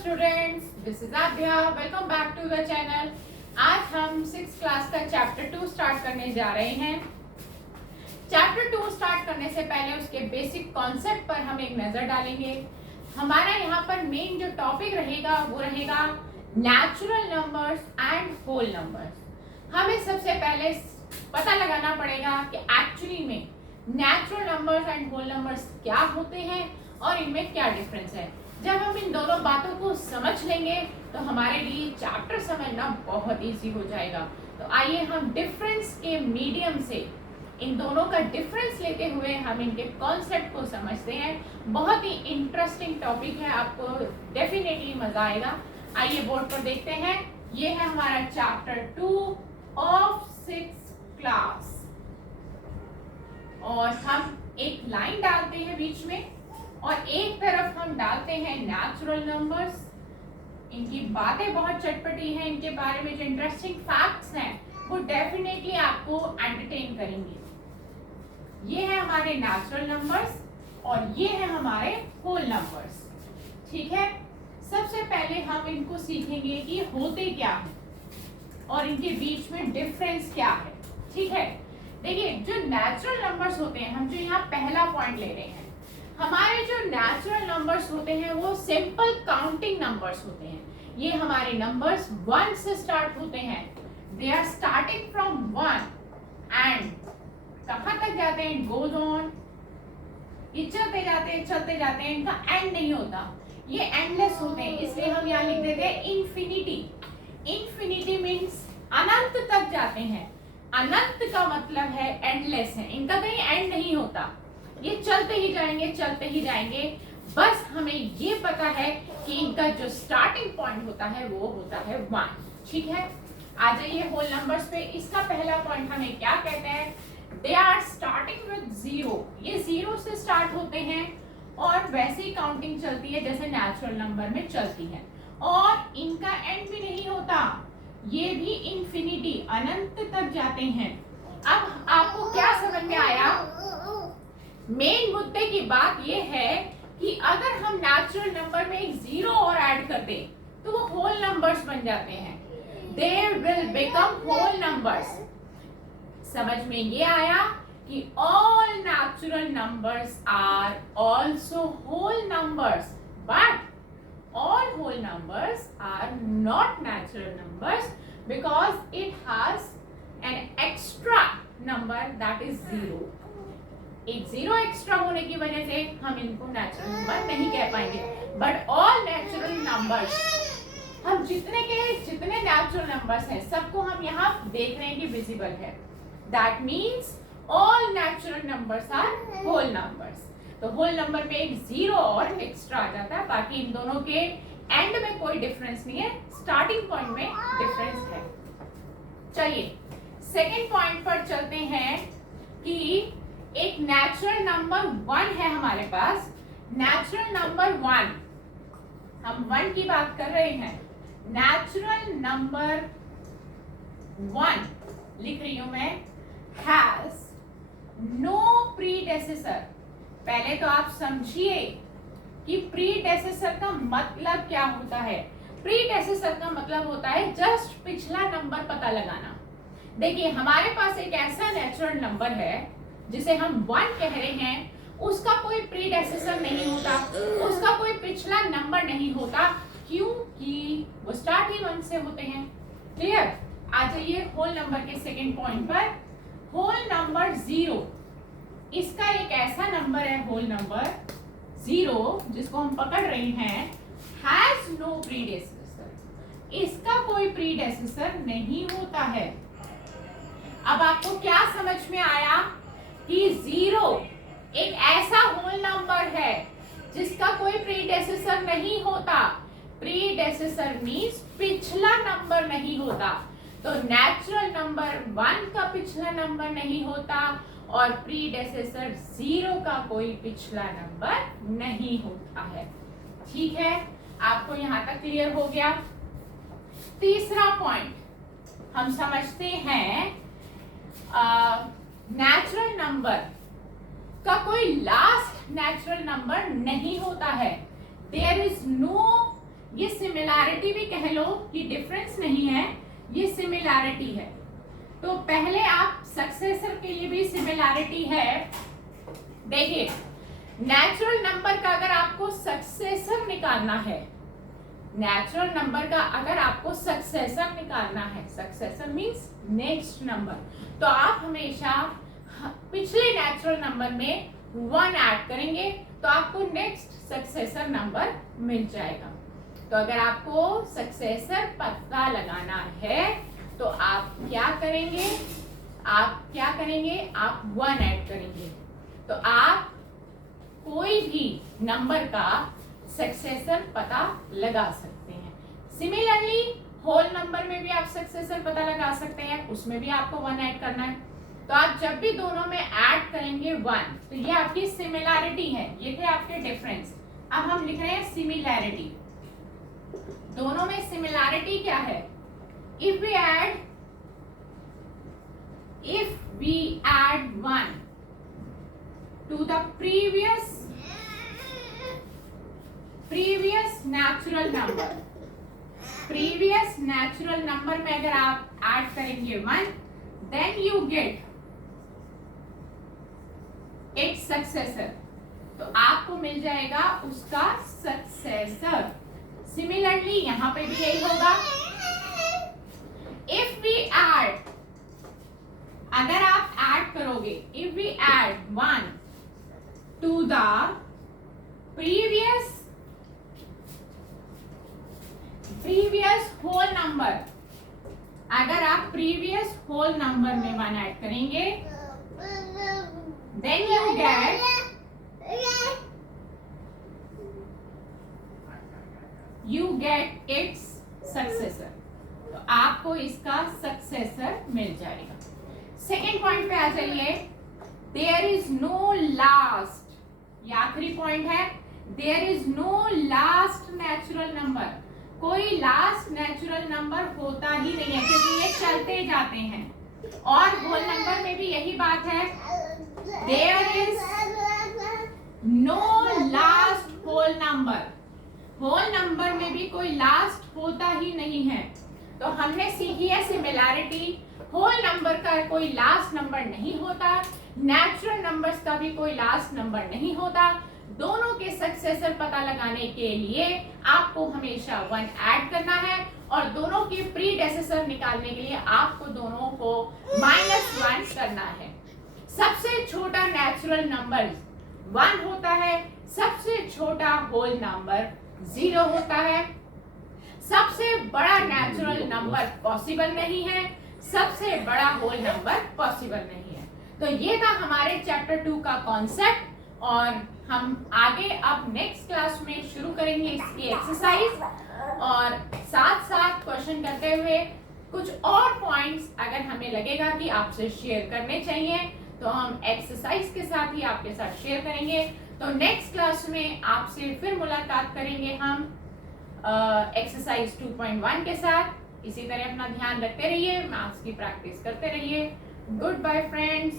Students, this is Aadya. Welcome back to the channel. आज हम 6th class का chapter 2 start करने जा रहे हैं। चैप्टर 2 स्टार्ट करने से पहले उसके बेसिक कॉन्सेप्ट पर हम एक नजर डालेंगे। हमारा यहाँ पर मेन जो टॉपिक रहेगा वो रहेगा natural numbers and whole numbers. हमें सबसे पहले पता लगाना पड़ेगा कि एक्चुअली में natural numbers and whole numbers क्या होते हैं और इनमें क्या डिफरेंस है। जब हम इन दोनों बातों को समझ लेंगे तो हमारे लिए चैप्टर समझना बहुत इजी हो जाएगा। तो आइए हम डिफरेंस के मीडियम से इन दोनों का डिफरेंस लेते हुए हम इनके कॉन्सेप्ट को समझते हैं। बहुत ही इंटरेस्टिंग टॉपिक है, आपको डेफिनेटली मजा आएगा। आइए बोर्ड पर देखते हैं। ये है हमारा चैप्टर 2 ऑफ 6th क्लास और हम एक लाइन डालते हैं बीच में और एक तरफ हम डालते हैं नेचुरल नंबर्स। इनकी बातें बहुत चटपटी हैं, इनके बारे में जो इंटरेस्टिंग फैक्ट्स हैं वो डेफिनेटली आपको एंटरटेन करेंगे। ये है हमारे नेचुरल नंबर्स और ये है हमारे होल नंबर्स। ठीक है, सबसे पहले हम इनको सीखेंगे कि होते क्या हैं और इनके बीच में डिफरेंस क्या है। ठीक है, देखिए जो नेचुरल नंबर्स होते हैं, हम जो यहाँ पहला पॉइंट ले रहे हैं, हमारे जो नेचुरल नंबर्स होते हैं वो सिंपल काउंटिंग नंबर्स होते हैं। ये हमारे नंबर्स 1 से स्टार्ट होते हैं। They are starting from 1 and कहाँ तक जाते हैं, गोज ऑन। ये चलते जाते हैं, इनका एंड नहीं होता, ये एंडलेस होते हैं। इसलिए हम यहाँ लिख देते हैं इन्फिनिटी। इन्फिनिटी मीन्स अनंत तक जाते हैं। अनंत का मतलब है एंडलेस है, इनका कहीं एंड नहीं होता, ये चलते ही जाएंगे। बस हमें ये पता है कि इनका जो स्टार्टिंग पॉइंट होता है वो होता है 1। ठीक है, आ जाइए होल नंबर्स पे। इसका पहला पॉइंट हमें क्या कहते हैं, दे आर स्टार्टिंग विद 0। ये 0 से स्टार्ट होते हैं और वैसे ही काउंटिंग चलती है जैसे नेचुरल नंबर में चलती है और इनका एंड भी नहीं होता, ये भी इन्फिनिटी अनंत तक जाते हैं। अब आपको क्या समझ में आया, मेन मुद्दे की बात यह है कि अगर हम नेचुरल नंबर में एक 0 और ऐड कर दें तो वो होल नंबर्स बन जाते हैं। They will become whole numbers. समझ में ये आया कि all natural numbers are also whole numbers, but all whole numbers are not natural numbers because it has an extra number that is 0. एक 0 एक्स्ट्रा होने की वजह से हम इनको नेचुरल नंबर नहीं कह पाएंगे। बट ऑल नेचुरल नंबर्स, हम जितने नेचुरल नंबर्स हैं सबको हम यहाँ देख रहे हैं कि विजिबल है। That means all natural numbers are whole numbers. तो होल नंबर में एक 0 और एक्स्ट्रा आ जाता है, बाकी इन दोनों के एंड में कोई डिफरेंस नहीं है, स्टार्टिंग पॉइंट में डिफरेंस है। चलिए सेकंड पॉइंट पर चलते हैं कि एक नेचुरल नंबर 1 है हमारे पास। नेचुरल नंबर 1, हम 1 की बात कर रहे हैं। नेचुरल नंबर 1 लिख रही हूं मैं, हैज नो प्रीडेसेसर। पहले तो आप समझिए कि प्रीडेसेसर का मतलब क्या होता है। प्रीडेसेसर का मतलब होता है जस्ट पिछला नंबर पता लगाना। देखिए हमारे पास एक ऐसा नेचुरल नंबर है जिसे हम 1 कह रहे हैं, उसका कोई प्रीडेसेसर नहीं होता, उसका कोई पिछला नंबर नहीं होता, क्योंकि वो स्टार्ट ही 1 से होते हैं। क्लियर? आ जाइए होल नंबर के सेकंड पॉइंट पर। होल नंबर 0, इसका एक ऐसा नंबर है होल नंबर 0 जिसको हम पकड़ रहे हैं, हैज नो प्रीडेसेसर। इसका कोई प्रीडेसेसर नहीं होता है। अब आपको क्या समझ में आया कि 0 एक ऐसा होल नंबर है जिसका कोई प्रीडेसेसर नहीं होता। प्रीडेसेसर मींस पिछला नंबर नहीं होता। तो नेचुरल नंबर 1 का पिछला नंबर नहीं होता और प्रीडेसेसर 0 का कोई पिछला नंबर नहीं होता है। ठीक है, आपको यहां तक क्लियर हो गया। तीसरा पॉइंट हम समझते हैं, नेचुरल नंबर का कोई लास्ट नेचुरल नंबर नहीं होता है। देयर इज नो ये सिमिलैरिटी भी कह लो कि डिफरेंस नहीं है, ये सिमिलैरिटी है। तो पहले आप सक्सेसर के लिए भी सिमिलैरिटी है। देखिए नेचुरल नंबर का अगर आपको सक्सेसर निकालना है, नेचुरल नंबर का अगर आपको सक्सेसर निकालना है, सक्सेसर मींस नेक्स्ट नंबर, तो आप हमेशा पिछले नेचुरल नंबर में 1 ऐड करेंगे तो आपको नेक्स्ट सक्सेसर नंबर मिल जाएगा। तो अगर आपको सक्सेसर पता लगाना है तो आप क्या करेंगे, आप 1 ऐड करेंगे। तो आप कोई भी नंबर का सक्सेसर पता लगा सकते हैं। सिमिलरली होल नंबर में भी आप सक्सेसर पता लगा सकते हैं, उसमें भी आपको 1 ऐड करना है। तो आप जब भी दोनों में ऐड करेंगे 1, तो ये आपकी सिमिलैरिटी है, ये थे आपके डिफरेंस। अब हम लिख रहे हैं सिमिलैरिटी। दोनों में सिमिलैरिटी क्या है? If we add 1 to the previous natural number में अगर आप ऐड करेंगे 1, then you get its successor, तो आपको मिल जाएगा उसका सक्सेसर। सिमिलरली यहां पे भी यही होगा। इफ वी ऐड, अगर आप ऐड करोगे, if we add 1 to the previous whole number, अगर आप प्रीवियस होल नंबर में 1 ऐड करेंगे, then you get its successor, तो आपको इसका सक्सेसर मिल जाएगा। सेकेंड पॉइंट पे आ जाइए। देयर इज नो लास्ट, ये आखिरी पॉइंट है। There is no last natural number, कोई लास्ट नेचुरल नंबर होता ही नहीं है, क्योंकि ये चलते जाते हैं। और होल नंबर में भी यही बात है, there is no last whole number, whole number में भी कोई लास्ट होता ही नहीं है। तो हमने सीखी है सिमिलैरिटी, होल नंबर का कोई लास्ट नंबर नहीं होता, नेचुरल नंबर्स का भी कोई लास्ट नंबर नहीं होता। दोनों के सक्सेसर पता लगाने के लिए आपको हमेशा 1 ऐड करना है, और दोनों के प्रीडेसेसर निकालने के लिए आपको दोनों को -1 करना है। सबसे छोटा नेचुरल नंबर 1 होता है, सबसे छोटा होल नंबर 0 होता है। सबसे बड़ा नेचुरल नंबर पॉसिबल नहीं है, सबसे बड़ा होल नंबर पॉसिबल नहीं है। तो ये था हमारे चैप्टर 2 का कॉन्सेप्ट, और हम आगे अब नेक्स्ट क्लास में शुरू करेंगे इसकी एक्सरसाइज, और साथ साथ क्वेश्चन करते हुए कुछ और पॉइंट्स अगर हमें लगेगा कि आपसे शेयर करने चाहिए तो हम एक्सरसाइज के साथ ही आपके साथ शेयर करेंगे। तो नेक्स्ट क्लास में आपसे फिर मुलाकात करेंगे हम एक्सरसाइज 2.1 के साथ। इसी तरह अपना ध्यान रखते रहिए, मैथ्स की प्रैक्टिस करते रहिए। Good bye friends.